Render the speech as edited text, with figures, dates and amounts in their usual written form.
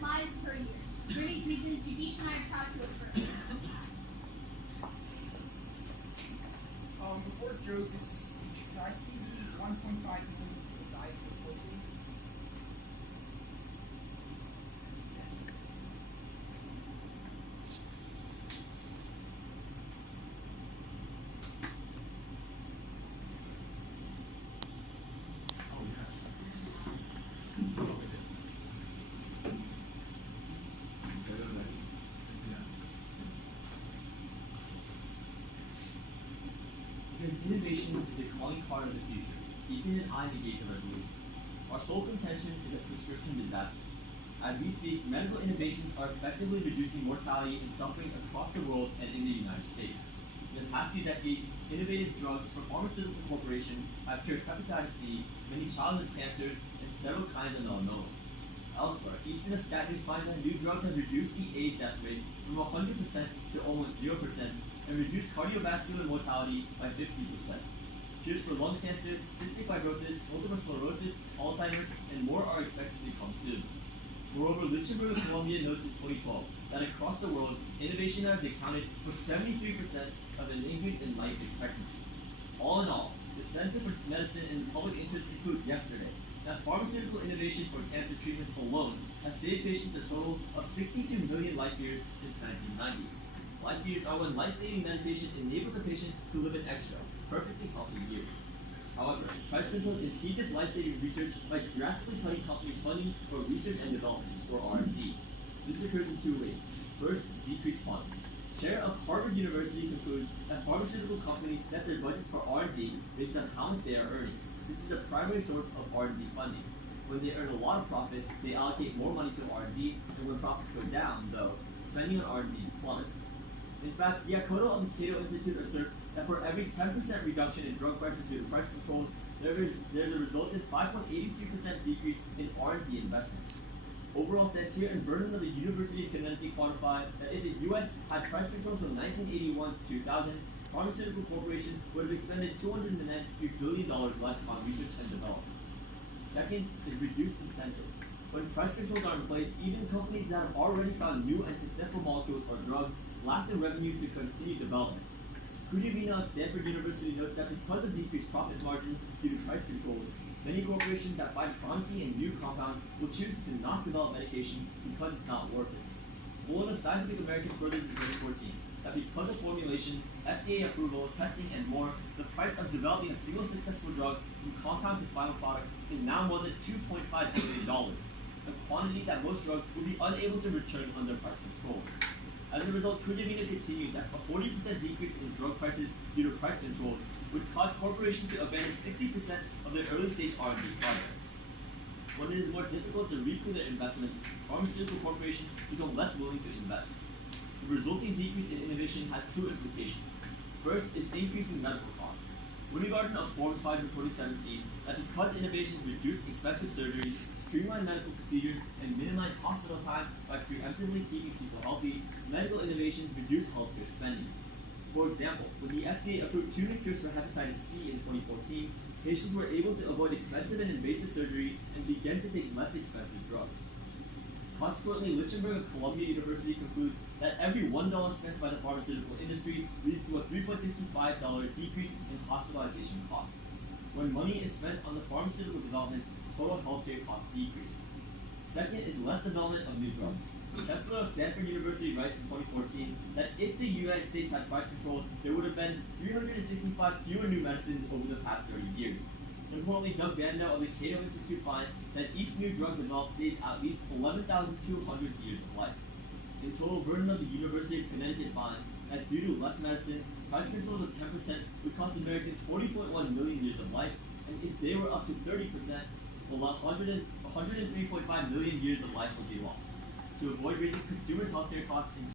lives per year. For these reasons, Judith and I are proud to affirm. Before Joe gives his speech, can I see the 1.5 million people died from poisoning? Because innovation is the calling card of the future, Ethan and I negate the resolution. Our sole contention is a prescription disaster. As we speak, medical innovations are effectively reducing mortality and suffering across the world and in the United States. In the past few decades, innovative drugs for pharmaceutical corporations have cured hepatitis C, many childhood cancers, and several kinds of melanoma. Elsewhere, Easton of Stat News finds that new drugs have reduced the AIDS death rate from 100% to almost 0% and reduced cardiovascular mortality by 50%. Cures for lung cancer, cystic fibrosis, multiple sclerosis, Alzheimer's, and more are expected to come soon. Moreover, Lichtenberg of Columbia notes in 2012 that across the world, innovation has accounted for 73% of an increase in life expectancy. All in all, the Center for Medicine and Public Interest concludes yesterday that pharmaceutical innovation for cancer treatments alone has saved patients a total of 62 million life years since 1990. Life years are when life-saving medication enables a patient to live an extra, perfectly healthy year. However, price controls impede this life-saving research by drastically cutting companies' funding for research and development, or R&D. This occurs in two ways. First, decreased funds. Chair of Harvard University concludes that pharmaceutical companies set their budgets for R&D based on how much they are earning. This is the primary source of R&D funding. When they earn a lot of profit, they allocate more money to R&D, and when profits go down, though, spending on R&D plummets. In fact, Giacomo of the Cato Institute asserts that for every 10% reduction in drug prices due to price controls, there's a resultant 5.83% decrease in R&D investments. Overall, Santier and Vernon of the University of Connecticut quantified that if the U.S. had price controls from 1981 to 2000, pharmaceutical corporations would have expended $293 billion less on research and development. Second is reduced incentive. When price controls are in place, even companies that have already found new and successful molecules or drugs lack the revenue to continue development. Kudivina of Stanford University notes that because of decreased profit margins due to price controls, many corporations that find promising and new compounds will choose to not develop medications because it's not worth it. Bullen of Scientific American furthers in 2014 that because of formulation, FDA approval, testing, and more, the price of developing a single successful drug from compound to final product is now more than $2.5 billion, a quantity that most drugs will be unable to return under price controls. As a result, Kudivina continues that a 40% decrease in drug prices due to price controls would cause corporations to abandon 60% of their early-stage R&D projects. When it is more difficult to recoup their investments, pharmaceutical corporations become less willing to invest. The resulting decrease in innovation has two implications. First is increasing medical costs. Winigarden of Forbes finds in 2017 that because innovations reduce expensive surgeries, streamline medical procedures, and minimize hospital time by preemptively keeping people healthy, medical innovations reduce healthcare spending. For example, when the FDA approved 2 new cures for hepatitis C in 2014, patients were able to avoid expensive and invasive surgery and began to take less expensive drugs. Consequently, Lichtenberg of Columbia University concludes that every $1 spent by the pharmaceutical industry leads to a $3.65 decrease in hospitalization costs. When money is spent on the pharmaceutical development, total healthcare costs decrease. Second is less development of new drugs. Kessler of Stanford University writes in 2014 that if the United States had price controls, there would have been 365 fewer new medicines over the past 30 years. Importantly, Doug Bandow of the Cato Institute finds that each new drug developed saves at least 11,200 years of life. In total, Vernon of the University of Connecticut finds that due to less medicine, price controls of 10% would cost Americans 40.1 million years of life, and if they were up to 30%, 103.5 million years of life would be lost. To avoid raising consumers' healthcare costs